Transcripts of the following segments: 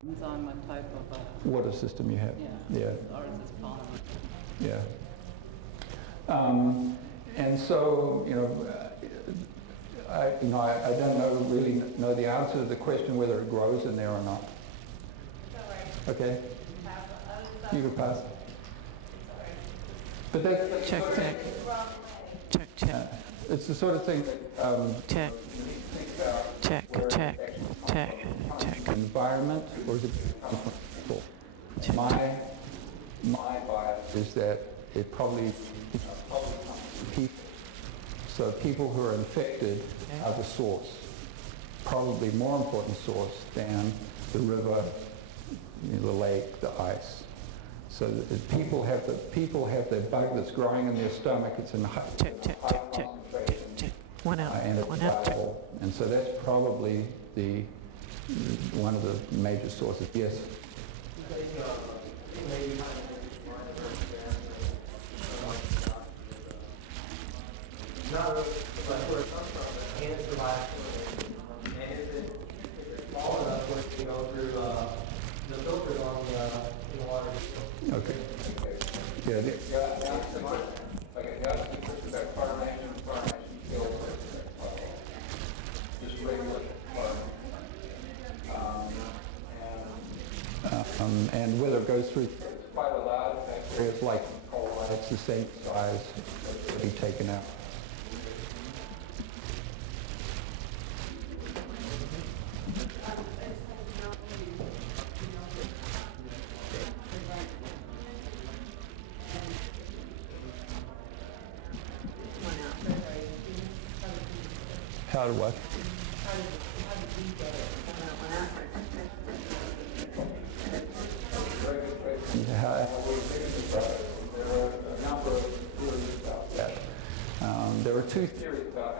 Depends on what type of water system you have. yeah. Ours is polymer. Yeah. And so, I don't really know the answer to the question whether it grows in there or not. Okay. You can pass. But that's Check. it's the sort of thing Check. environment, or is it people? My bias is that it probably people. So people who are infected are the source, probably more important source than the river, the lake, the ice. So people have the bug that's growing in their stomach. It's in high Check. One out. and it's viral. And so that's probably one of the major sources. Yes. Not like where it comes from, but can it survive? And is it small enough where it can go through the filters on the water? Okay. Yeah. Just regular and whether it goes through quite a large bacteria, it's like cholera, it's the same size to be taken out. How to what? There are two theories about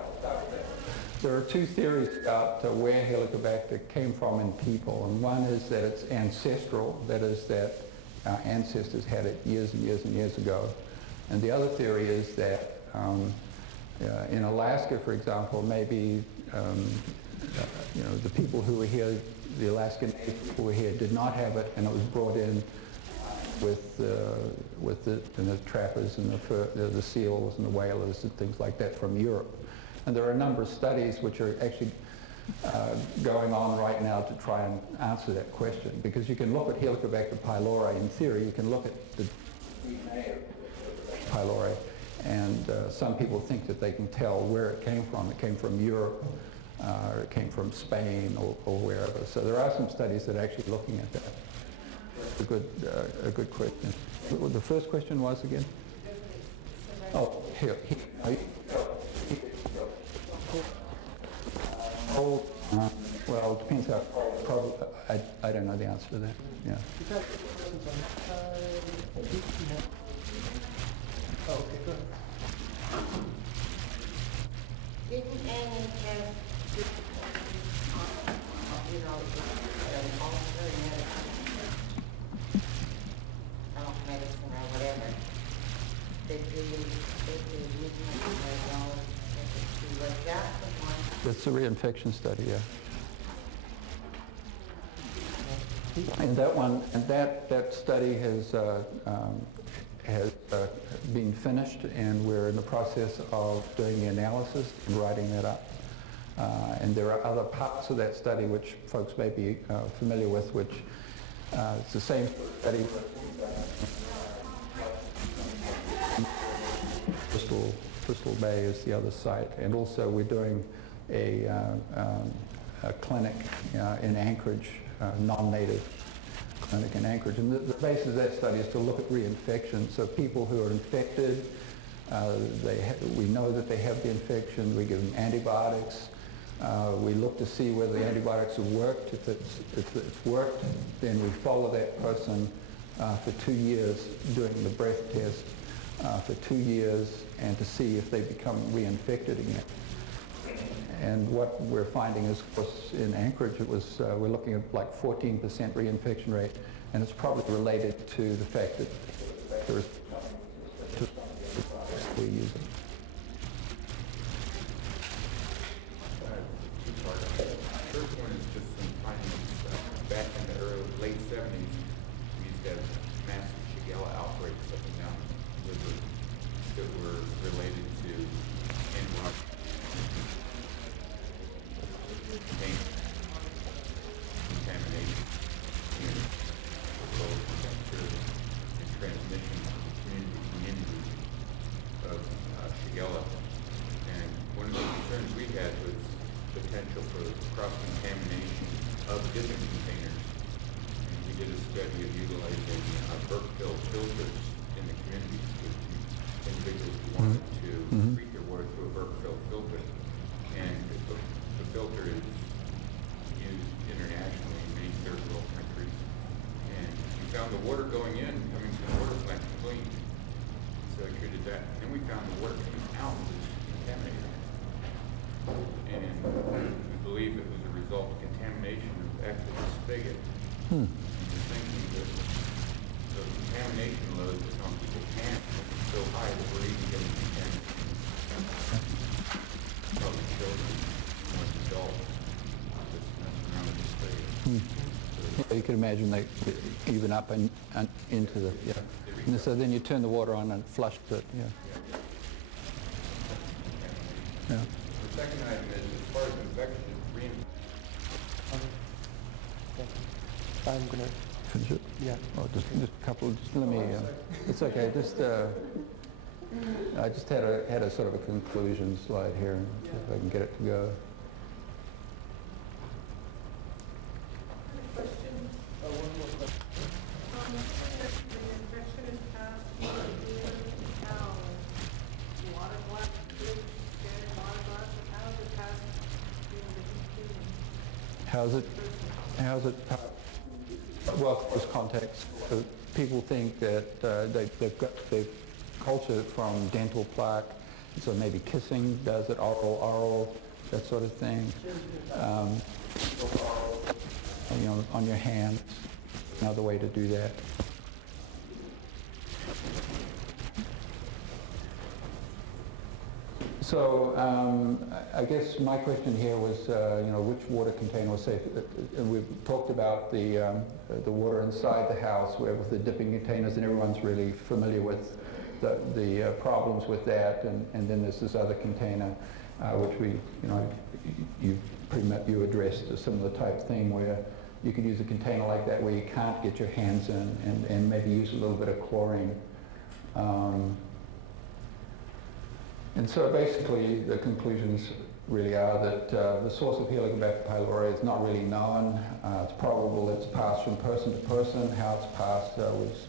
There are two theories about where Helicobacter came from in people, and one is that it's ancestral, that is that our ancestors had it years and years and years ago, and the other theory is that in Alaska, for example, maybe the people who were here, the Alaskan Native people who were here, did not have it, and it was brought in with the trappers and the seals and the whalers and things like that from Europe. And there are a number of studies which are actually going on right now to try and answer that question, because you can look at Helicobacter pylori. In theory, you can look at the DNA of pylori, and some people think that they can tell where it came from. It came from Europe, or it came from Spain, or wherever. So there are some studies that are actually looking at that. A good question. The first question was again? Oh, here. Well, it depends how cold. Probably, I don't know the answer to that. Yeah. Oh, okay, good. Didn't Annie have, medicine or whatever, was that the one? That's a reinfection study, yeah. And that one, and that study has been finished, and we're in the process of doing the analysis and writing that up. And there are other parts of that study which folks may be familiar with, which it's the same study. Crystal Bay is the other site, and also we're doing a clinic in Anchorage, non-native clinic in Anchorage. And the basis of that study is to look at reinfection. So people who are infected, we know that they have the infection. We give them antibiotics. We look to see whether the antibiotics have worked. If it's worked, then we follow that person for 2 years, doing the breath test for 2 years, and to see if they become reinfected again. And what we're finding is, of course, in Anchorage, we're looking at like 14% reinfection rate, and it's probably related to the fact that there is we're using. First one is just some findings back in the early '70s, we used to have massive Shigella outbreaks up and down the river that were related to antibiotic contamination and bacteria and transmission community to community of Shigella. And one of the concerns we had was potential for cross-contamination of dipping containers. And we did a study of utilizing Burke-fill filters in the community with individuals who wanted to treat their water through a Burke-fill filter. And the filter is used internationally in many third world countries. And we found the water going in, coming from the water plant, clean. So I treated that. And then we found the water coming out was contaminated. And we believe it was a result of contamination of actually the spigot. And we're thinking that the contamination load that's on people's hands is so high that we're even getting contamination. Probably children, more adults, just messing around with the spigot. You can imagine they even up and into the, yeah. And so then you turn the water on and flush it, yeah. Yeah. The second item is, as far as infection, I'm gonna, Finish it? yeah. Oh, just a couple, just let me, it's okay, just, I just had a sort of a conclusion slide here, see if I can get it to go. How's it, well, close contact. People think that they've cultured it from dental plaque, so maybe kissing does it, oral, that sort of thing. You know, on your hands, another way to do that. So I guess my question here was, you know, which water container was safe? And we've talked about the water inside the house, where with the dipping containers, and everyone's really familiar with the problems with that. And then there's this other container, which we, you know, you pretty much addressed a similar type thing where you could use a container like that where you can't get your hands in, and maybe use a little bit of chlorine. And so basically the conclusions really are that the source of H. pylori is not really known. It's probable it's passed from person to person. How it's passed,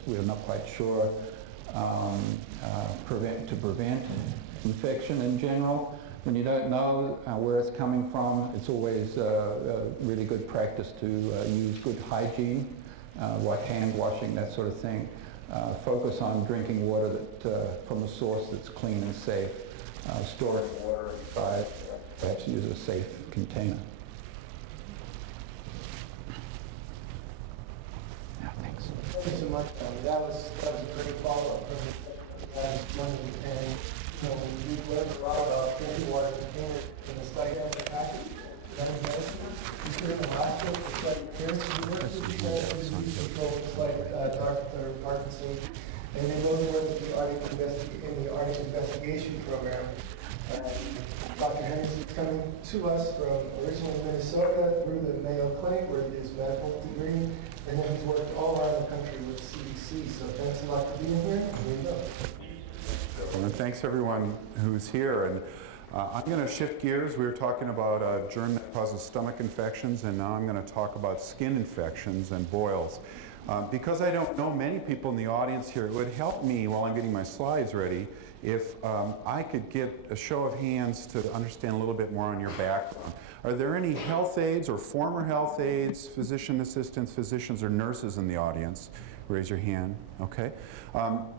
we're not quite sure. To prevent infection in general, when you don't know where it's coming from, it's always really good practice to use good hygiene, like hand washing, that sort of thing. Focus on drinking water that, from a source that's clean and safe. Store water inside, perhaps use a safe container. Yeah, thanks. Thank you so much. That was a great follow-up from the last morning. And you know, when we learned a lot about drinking water containers in the study of the package, we hear in the hospital, it's like parents who work with disease control, just like Dr. Parkinson. And they both work in the Arctic Investigation Program. Dr. Henderson is coming to us from originally Minnesota through the Mayo Clinic, where he did his medical degree, and then he's worked all around the country with CDC. So thanks a lot for being here. Here you go. And thanks everyone who's here. And I'm going to shift gears. We were talking about a germ that causes stomach infections, and now I'm going to talk about skin infections and boils. Because I don't know many people in the audience here, it would help me while I'm getting my slides ready if I could get a show of hands to understand a little bit more on your background. Are there any health aides or former health aides, physician assistants, physicians, or nurses in the audience? Raise your hand, okay?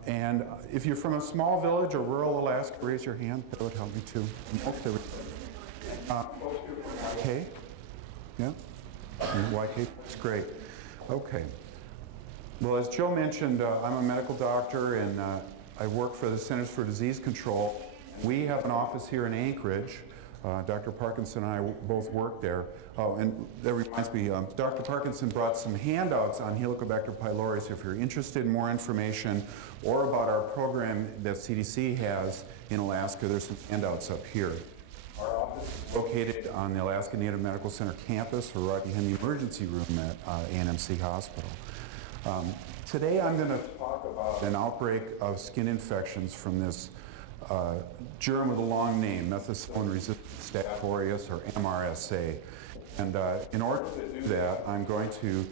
And if you're from a small village or rural Alaska, raise your hand. That would help me too. Okay, yeah, YK, that's great. Okay. Well, as Joe mentioned, I'm a medical doctor, and I work for the Centers for Disease Control. We have an office here in Anchorage. Dr. Parkinson and I both worked there. Oh, and that reminds me, Dr. Parkinson brought some handouts on Helicobacter pylori, so if you're interested in more information or about our program that CDC has in Alaska, there's some handouts up here. Our office is located on the Alaska Native Medical Center campus, or right behind the emergency room at ANMC Hospital. Today I'm going to talk about an outbreak of skin infections from this germ with a long name, methicillin-resistant Staph aureus, or MRSA. And in order to do that, I'm going to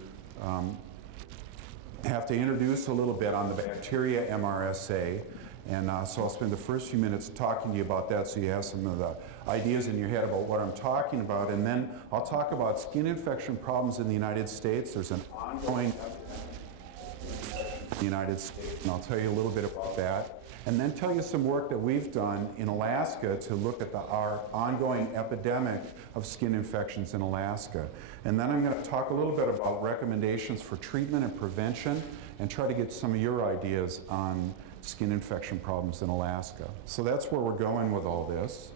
have to introduce a little bit on the bacteria MRSA. And so I'll spend the first few minutes talking to you about that so you have some of the ideas in your head about what I'm talking about. And then I'll talk about skin infection problems in the United States. There's an ongoing epidemic in the United States, and I'll tell you a little bit about that. And then tell you some work that we've done in Alaska to look at our ongoing epidemic of skin infections in Alaska. And then I'm going to talk a little bit about recommendations for treatment and prevention and try to get some of your ideas on skin infection problems in Alaska. So that's where we're going with all this.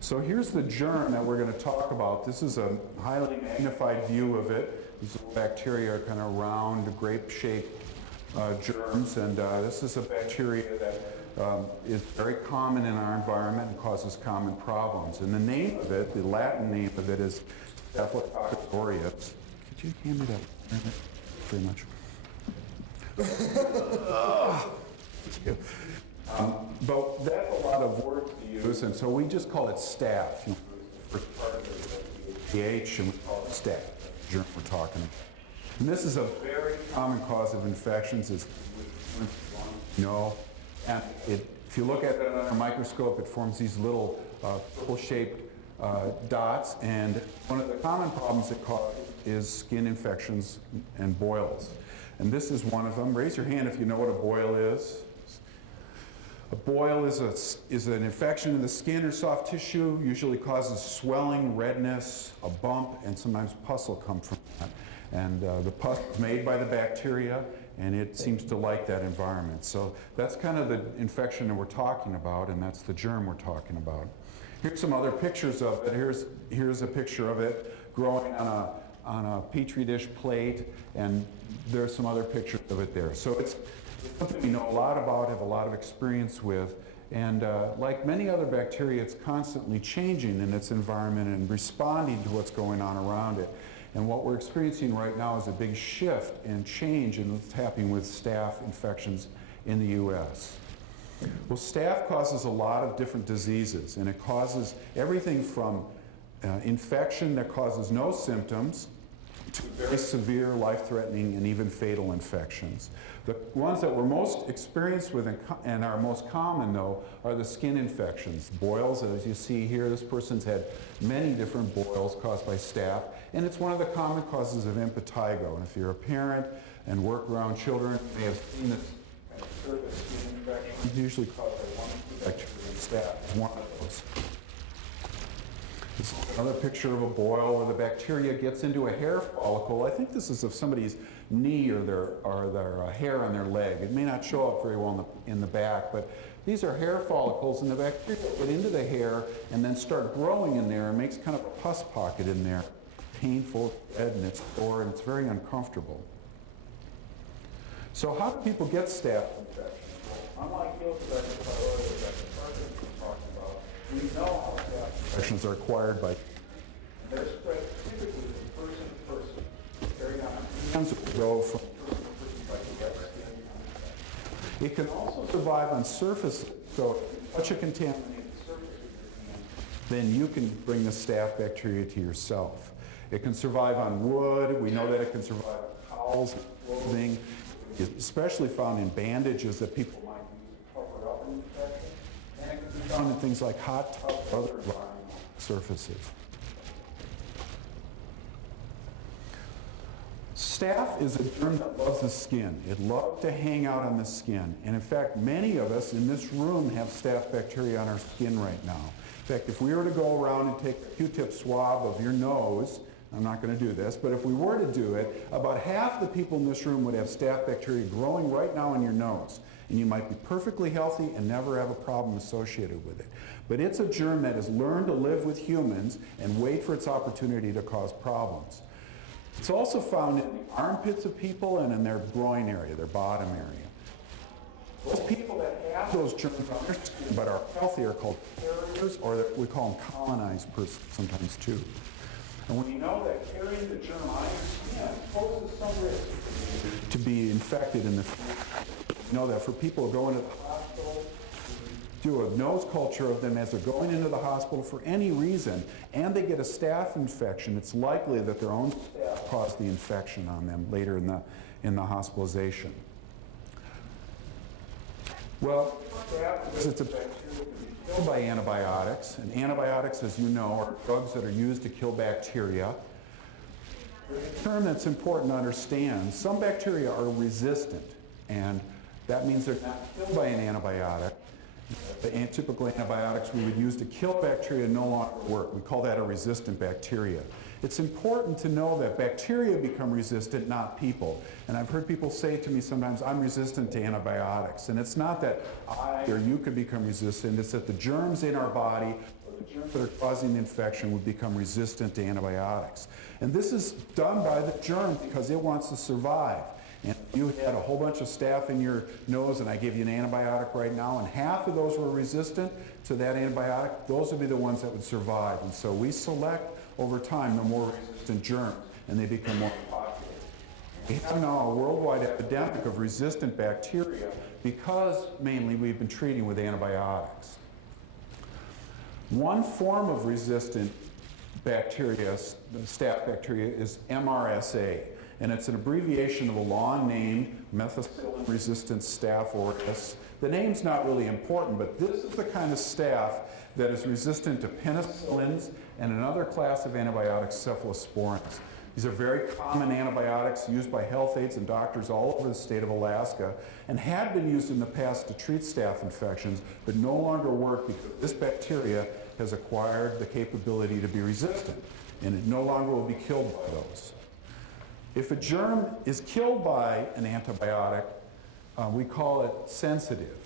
So here's the germ that we're going to talk about. This is a highly magnified view of it. These bacteria are kind of round, grape-shaped germs, and this is a bacteria that is very common in our environment and causes common problems. And the name of it, the Latin name of it, is Staphylococcus aureus. Could you hand me that? Very much. Thank you. But that's a lot of words to use, and so we just call it staph. You know, the first part of the pH, and we call it staph, the germ we're talking about. And this is a very common cause of infections, as you know. And if you look at it under a microscope, it forms these little purple-shaped dots, and one of the common problems it causes is skin infections and boils. And this is one of them. Raise your hand if you know what a boil is. A boil is an infection in the skin or soft tissue, usually causes swelling, redness, a bump, and sometimes pus will come from that. And the pus is made by the bacteria, and it seems to like that environment. So that's kind of the infection that we're talking about, and that's the germ we're talking about. Here's some other pictures of it. Here's a picture of it growing on a petri dish plate, and there's some other pictures of it there. So it's something we know a lot about, have a lot of experience with, and like many other bacteria, it's constantly changing in its environment and responding to what's going on around it. And what we're experiencing right now is a big shift and change in what's happening with staph infections in the U.S. Well, staph causes a lot of different diseases, and it causes everything from infection that causes no symptoms to very severe, life-threatening, and even fatal infections. The ones that we're most experienced with and are most common, though, are the skin infections. Boils, as you see here, this person's had many different boils caused by staph, and it's one of the common causes of impetigo. And if you're a parent and work around children, you may have seen this kind of surface skin infection. It's usually caused by one or two bacteria. Staph is one of those. This is another picture of a boil where the bacteria gets into a hair follicle. I think this is of somebody's knee or their hair on their leg. It may not show up very well in the back, but these are hair follicles, and the bacteria get into the hair and then start growing in there and makes kind of a pus pocket in there. Painful, red, and it's sore, and it's very uncomfortable. So how do people get staph infections? Well, unlike Helicobacter pylori that Dr. Parkinson was talking about, we know how staph infections are acquired by, and they're spread typically from person to person. Carried on hands will go from person to person by direct skin contact. It can also survive on surfaces. So if you touch a contaminated surface with your hand, then you can bring the staph bacteria to yourself. It can survive on wood. We know that it can survive on towels and clothing. It's especially found in bandages that people might use to cover up an infection. And it can be found in things like hot tubs or other environmental surfaces. Staph is a germ that loves the skin. It loves to hang out on the skin. And in fact, many of us in this room have staph bacteria on our skin right now. In fact, if we were to go around and take a Q-tip swab of your nose, I'm not going to do this, but if we were to do it, about half the people in this room would have staph bacteria growing right now in your nose. And you might be perfectly healthy and never have a problem associated with it. But it's a germ that has learned to live with humans and wait for its opportunity to cause problems. It's also found in the armpits of people and in their groin area, their bottom area. Those people that have those germs on their skin but are healthy are called carriers, or we call them colonized persons sometimes too. And when you know that carrying the germ on your skin poses some risk to be infected in the future, you know that for people who go into the hospital, do a nose culture of them as they're going into the hospital for any reason, and they get a staph infection, it's likely that their own staph caused the infection on them later in the hospitalization. Well, staph it's a bacteria killed by antibiotics, and antibiotics, as you know, are drugs that are used to kill bacteria. A term that's important to understand, some bacteria are resistant, and that means they're not killed by an antibiotic. The typical antibiotics we would use to kill bacteria no longer work. We call that a resistant bacteria. It's important to know that bacteria become resistant, not people. And I've heard people say to me sometimes, I'm resistant to antibiotics. And it's not that I or you could become resistant, it's that the germs in our body, or the germs that are causing the infection, would become resistant to antibiotics. And this is done by the germ because it wants to survive. And if you had a whole bunch of staph in your nose and I gave you an antibiotic right now and half of those were resistant to that antibiotic, those would be the ones that would survive. And so we select over time the more resistant germs and they become more popular. We have now a worldwide epidemic of resistant bacteria because mainly we've been treating with antibiotics. One form of resistant bacteria, staph bacteria, is MRSA. And it's an abbreviation of a long name, methicillin-resistant Staph aureus. The name's not really important, but this is the kind of staph that is resistant to penicillins and another class of antibiotics, cephalosporins. These are very common antibiotics used by health aides and doctors all over the state of Alaska and had been used in the past to treat staph infections, but no longer work because this bacteria has acquired the capability to be resistant, and it no longer will be killed by those. If a germ is killed by an antibiotic, we call it sensitive,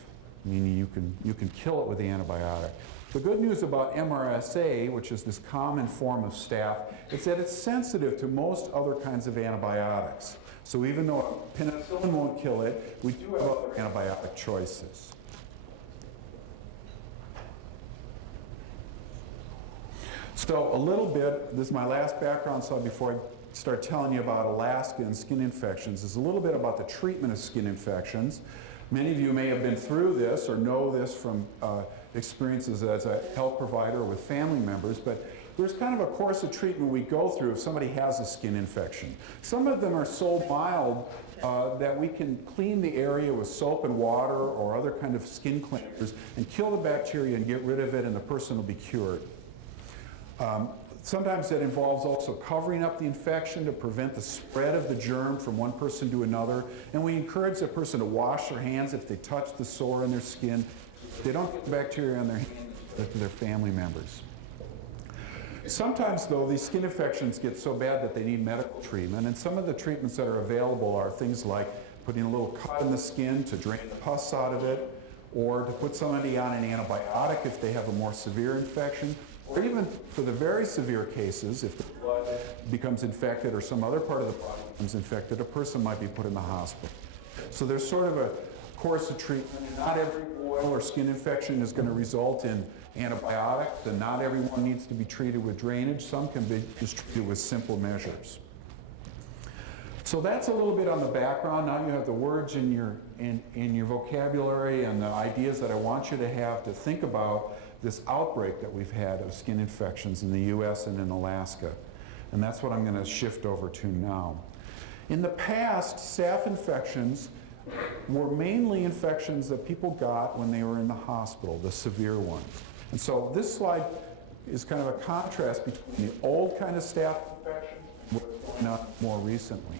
meaning you can kill it with the antibiotic. The good news about MRSA, which is this common form of staph, is that it's sensitive to most other kinds of antibiotics. So even though penicillin won't kill it, we do have other antibiotic choices. So a little bit, this is my last background slide before I start telling you about Alaska and skin infections, is a little bit about the treatment of skin infections. Many of you may have been through this or know this from experiences as a health provider with family members, but there's kind of a course of treatment we go through if somebody has a skin infection. Some of them are so mild that we can clean the area with soap and water or other kind of skin cleansers and kill the bacteria and get rid of it, and the person will be cured. Sometimes that involves also covering up the infection to prevent the spread of the germ from one person to another. And we encourage the person to wash their hands if they touch the sore on their skin. They don't get the bacteria on their hands to their family members. Sometimes, though, these skin infections get so bad that they need medical treatment. And some of the treatments that are available are things like putting a little cut in the skin to drain the pus out of it, or to put somebody on an antibiotic if they have a more severe infection. Or even for the very severe cases, if the blood becomes infected or some other part of the body becomes infected, a person might be put in the hospital. So there's sort of a course of treatment. Not every boil or skin infection is going to result in antibiotics, and not everyone needs to be treated with drainage. Some can be just treated with simple measures. So that's a little bit on the background. Now you have the words in your vocabulary and the ideas that I want you to have to think about this outbreak that we've had of skin infections in the US and in Alaska. And that's what I'm going to shift over to now. In the past, staph infections were mainly infections that people got when they were in the hospital, the severe ones. And so this slide is kind of a contrast between the old kind of staph infection and what's going on more recently.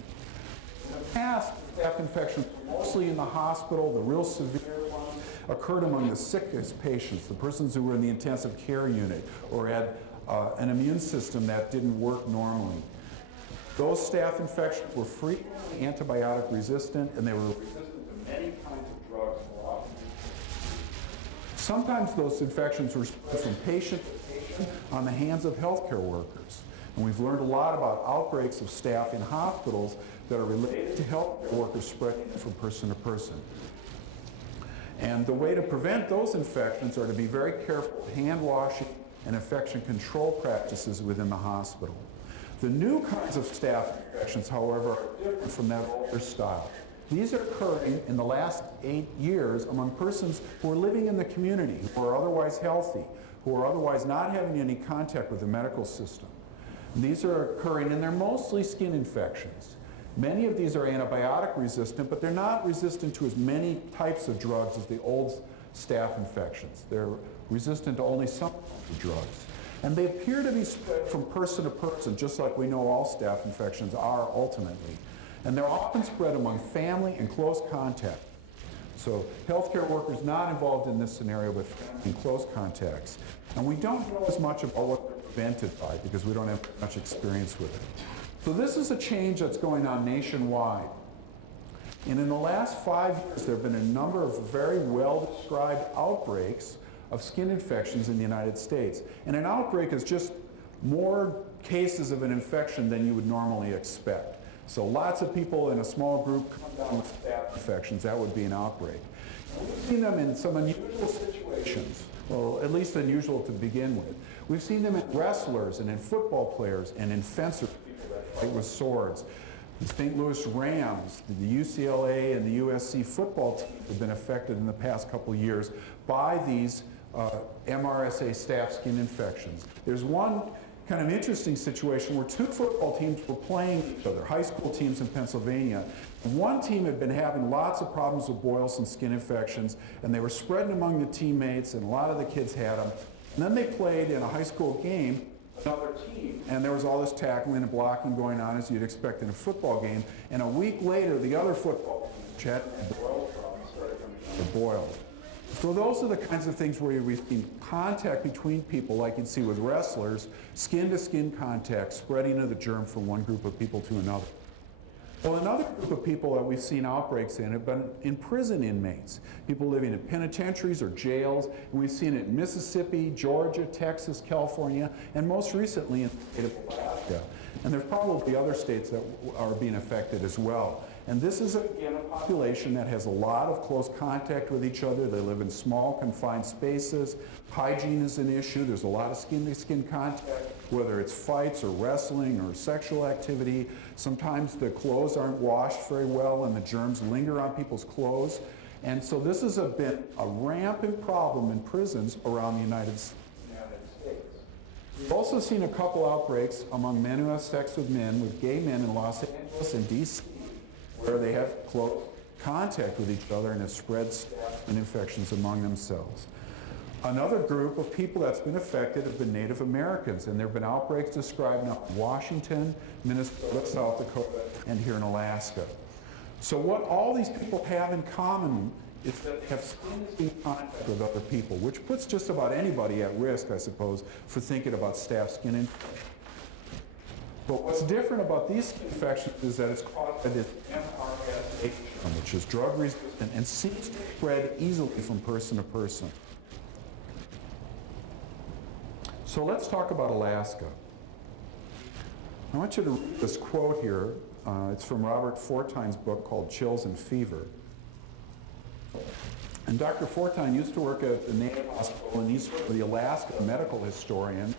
In the past, staph infections were mostly in the hospital. The real severe ones occurred among the sickest patients, the persons who were in the intensive care unit or had an immune system that didn't work normally. Those staph infections were frequently antibiotic resistant, and they were resistant to many kinds of drugs Sometimes those infections were spread from patient to patient on the hands of healthcare workers. And we've learned a lot about outbreaks of staph in hospitals that are related to healthcare workers spreading it from person to person. And the way to prevent those infections are to be very careful with hand washing and infection control practices within the hospital. The new kinds of staph infections, however, are different from that older style. These are occurring in the last 8 years among persons who are living in the community, who are otherwise healthy, who are otherwise not having any contact with the medical system. And these are occurring, and they're mostly skin infections. Many of these are antibiotic resistant, but they're not resistant to as many types of drugs as the old staph infections. They're resistant to only some types of drugs. And they appear to be spread from person to person, just like we know all staph infections are ultimately. And they're often spread among family and close contact. So healthcare workers not involved in this scenario, but in close contacts. And we don't know as much about what they're prevented by because we don't have much experience with it. So this is a change that's going on nationwide. And in the last 5 years, there have been a number of very well-described outbreaks of skin infections in the United States. And an outbreak is just more cases of an infection than you would normally expect. So lots of people in a small group come down with staph infections. That would be an outbreak. We've seen them in some unusual situations, well, at least unusual to begin with. We've seen them in wrestlers and in football players and in fencers, people that fight with swords. The St. Louis Rams, the UCLA and the USC football teams have been affected in the past couple of years by these MRSA staph skin infections. There's one kind of interesting situation where two football teams were playing each other, high school teams in Pennsylvania. One team had been having lots of problems with boils and skin infections, and they were spreading among the teammates, and a lot of the kids had them. And then they played in a high school game, another team, and there was all this tackling and blocking going on as you'd expect in a football game. And a week later, the other football team had boil problems, started coming down to boils. So those are the kinds of things where we've seen contact between people, like you'd see with wrestlers, skin-to-skin contact, spreading of the germ from one group of people to another. Well, another group of people that we've seen outbreaks in have been in prison inmates, people living in penitentiaries or jails, and we've seen it in Mississippi, Georgia, Texas, California, and most recently in the state of Alaska. And there's probably other states that are being affected as well. And this is, again, a population that has a lot of close contact with each other. They live in small, confined spaces. Hygiene is an issue. There's a lot of skin-to-skin contact, whether it's fights or wrestling or sexual activity. Sometimes the clothes aren't washed very well and the germs linger on people's clothes. And so this has been a rampant problem in prisons around the United States. We've also seen a couple outbreaks among men who have sex with men, with gay men in Los Angeles and DC, where they have close contact with each other and have spread staph and infections among themselves. Another group of people that's been affected have been Native Americans, and there have been outbreaks described now in Washington, Minnesota, South Dakota, and here in Alaska. So what all these people have in common is that they have skin-to-skin contact with other people, which puts just about anybody at risk, I suppose, for thinking about staph skin infection. But what's different about these skin infections is that it's caused by this MRSA, which is drug resistant and seems to spread easily from person to person. So let's talk about Alaska. I want you to read this quote here. It's from Robert Fortine's book called Chills and Fever. And Dr. Fortine used to work at the Naval Hospital, and he's the Alaska medical historian.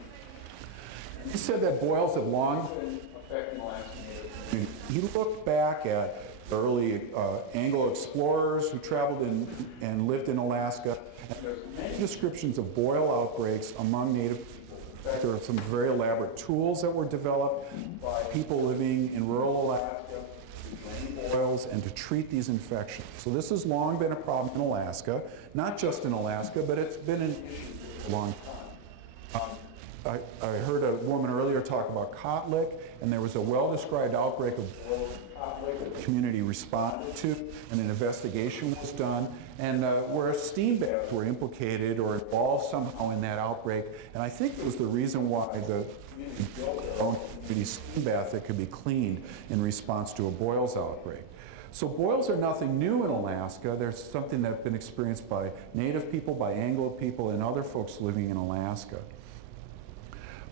He said that boils have long been affecting Alaska Native communities. He looked back at early Anglo explorers who traveled and lived in Alaska, and there's many descriptions of boil outbreaks among Native people. In fact, there are some very elaborate tools that were developed by people living in rural Alaska to drain boils and to treat these infections. So this has long been a problem in Alaska, not just in Alaska, but it's been an issue for a long time. I heard a woman earlier talk about cotlick, and there was a well-described outbreak of boils and cotlick that the community responded to, and an investigation was done, and where steam baths were implicated or involved somehow in that outbreak. And I think it was the reason why the community built their own community steam bath that could be cleaned in response to a boils outbreak. So boils are nothing new in Alaska. They're something that's been experienced by Native people, by Anglo people, and other folks living in Alaska.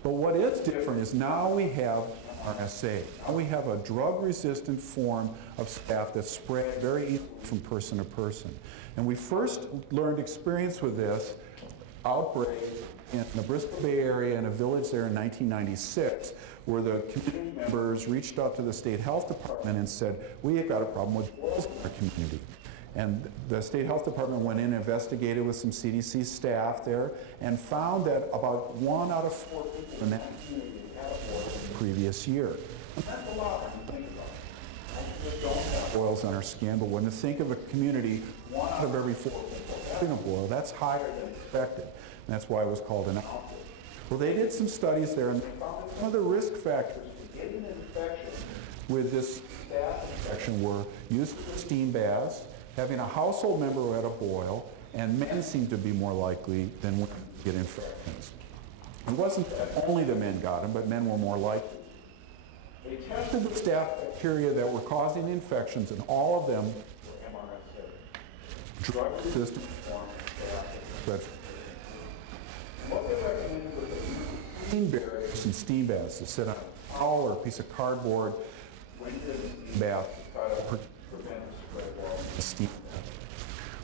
But what is different is now we have RSA. Now we have a drug-resistant form of staph that's spread very easily from person to person. And we first learned experience with this outbreak in the Bristol Bay area in a village there in 1996, where the community members reached out to the state health department and said, we have got a problem with boils in our community. And the state health department went in and investigated with some CDC staff there and found that about 1 out of 4 people in that community had boils the previous year. And that's a lot when you think about it. We just don't have boils on our skin, but when you think of a community, 1 out of every 4 people having a boil, that's higher than expected. And that's why it was called an outbreak. Well, they did some studies there, and they found that one of the risk factors for getting an infection with this staph infection were use of steam baths, having a household member who had a boil, and men seemed to be more likely than women to get infections. It wasn't that only the men got them, but men were more likely. They tested the staph bacteria that were causing infections, and all of them were MRSA, drug-resistant form of staph. What they recommended was steam barriers and steam baths to sit on a towel or a piece of cardboard when you're in a steam bath to try to prevent the spread of the steam bath.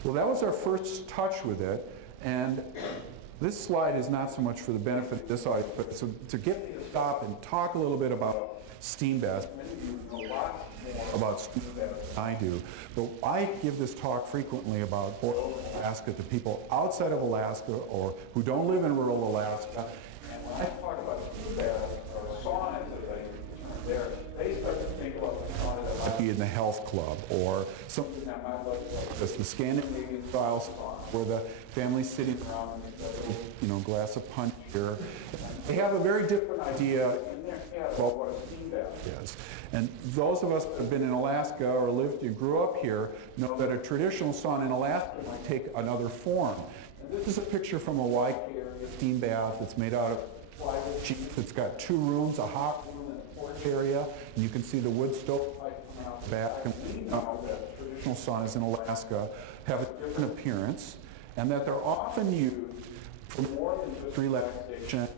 Well, that was our first touch with it, and this slide is not so much for the benefit of this audience, but to get me to stop and talk a little bit about steam baths. Many of you know a lot more about steam baths than I do, but I give this talk frequently about boils in Alaska to people outside of Alaska or who don't live in rural Alaska. And when I talk about steam baths or saunas, as I use there, they start to think about the sauna that might be in the health club or something that might look like this, the Scandinavian style sauna, where the family's sitting around and they've got a glass of punch here. They have a very different idea in their head about what a steam bath is. And those of us that have been in Alaska or lived and grew up here know that a traditional sauna in Alaska might take another form. And this is a picture from a Waikiki area steam bath. It's made out of plywood sheets. It's got 2 rooms, a hot room and a porch area. And you can see the wood stove pipe coming out the back. And we know that traditional saunas in Alaska have a different appearance and that they're often used for more than just relaxation and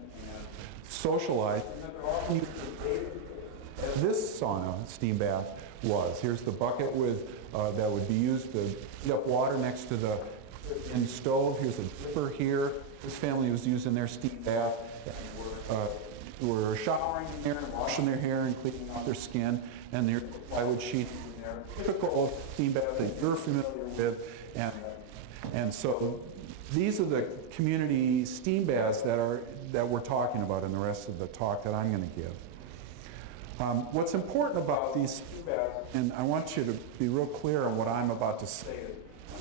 socializing, and that they're often used for bathing. As this sauna, steam bath, was. Here's the bucket with that would be used to heat up water next to the stove. Here's a dipper here. This family was using their steam bath. Were showering in there, washing their hair and cleaning out their skin, and their plywood sheets in there. Typical steam bath that you're familiar with. And so these are the community steam baths that we're talking about in the rest of the talk that I'm going to give. What's important about these steam baths, and I want you to be real clear on what I'm about to say.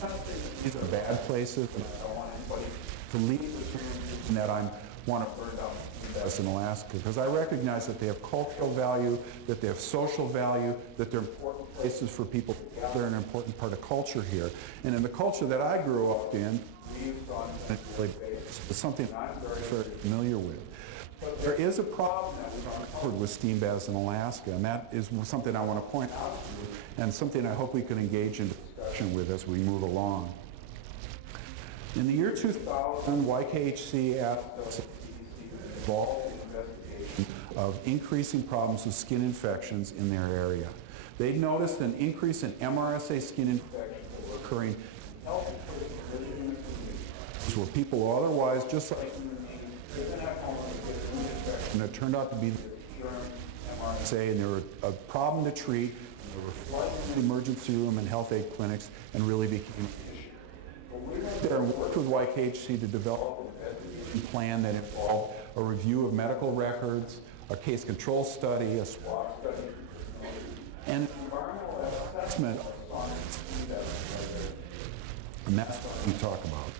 I'm not saying that these are bad places, and I don't want anybody to leave this room and that I want to burn down steam baths in Alaska, because I recognize that they have cultural value, that they have social value, that they're important places for people to gather, an important part of culture here. And in the culture that I grew up in, we used on a daily basis. It's something I'm very, very familiar with. But there is a problem that we've uncovered with steam baths in Alaska, and that is something I want to point out to you, and something I hope we can engage in discussion with as we move along. In the year 2000, YKHC asked us to involve in the investigation of increasing problems with skin infections in their area. They'd noticed an increase in MRSA skin infections that were occurring in healthy places where people were otherwise just like and it turned out to be the MRSA, and they were a problem to treat. They were flooding the emergency room and health aid clinics and really became an issue. But we went there and worked with YKHC to develop an investigation plan that involved a review of medical records, a case control study, a swab study, and an environmental assessment of science. And that's what we talk about.